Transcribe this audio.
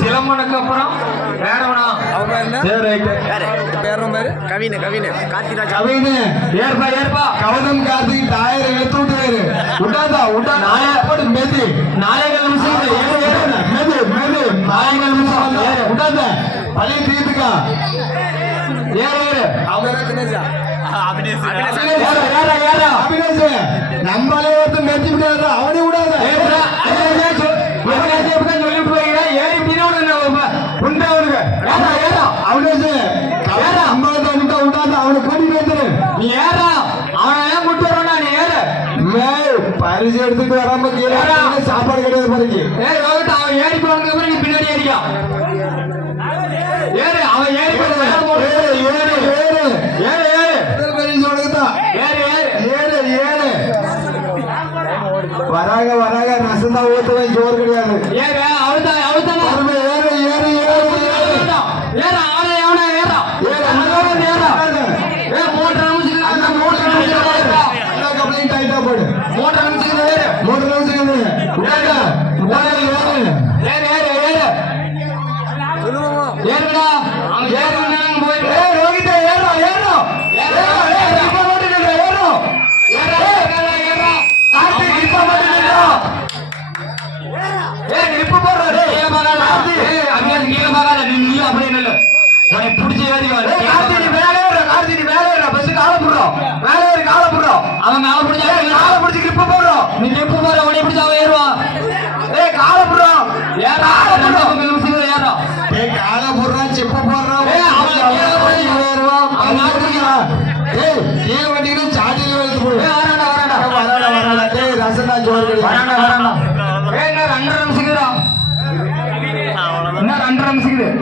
சிலம்பனுக்கு அப்புறம் வேறவனா கவின கார்த்திராஜ் ஏற்பா ஏற்பா கவனம் காத்து டயர் எடுத்து விட்டுவாரு விட்டாதா விட்டா போட்டு மெது நாளைகள் நிமிஷம் மெது மெது நாயங்கள் விட்டாத பழைய தீர்த்துக்கா ஏறு அபினேஷ் நம்மளே ஒருத்தர் மெச்சு விடாத அவனே விடாத பரிசு எடுத்துட்டு வராம சாப்பாடு கிடையாது பாருங்க அவன் ஏறி போனதுக்கு அப்புறம் நீ பின்னாடி ஏறிக்கா ஏறு அவன் ஏறி வராங்க வராங்க ரசந்தா ஊத்துவேன் சோறு கிடையாது ஏறு அவளுதான் ஏறு ஏறு ஏறு ஏற அவனை எவனா ஏறா டைட்டா போடு 3 நிமிஷம் ஏறு 3 நிமிஷம் ஏறுடா அவன் ஏறுனா போய் ரோகிதா ஏறா ஏறா இப்ப மட்டும் ஏறா கார்த்திக் இப்ப மட்டும் இப்ப போடுற அங்கே கீழே பார்க்காத நீ அப்படியே நல்ல உனக்கு பிடிச்ச ஏறி கார்த்திக் மேலே பஸ் கால போடுறோம் மேலே ஏறி கால போடுறோம் அவன் மேல பிடிச்சா கால பிடிச்சி கிரிப்ப போடுறோம் நீ எப்ப போற உடனே பிடிச்சா அவன் ஏறுவான் கால போடுறோம் ஏறா நிமிஷம் ஏறா கால போடுறான் செப்ப போடுறான் கீழே வண்டிங்கன்னா சாட்டியில் எடுத்து போடு ரசனா ஜோர் வராண்டா இன்னும் 2.5 நிமிஷம் இன்னும் 2.5 நிமிஷம்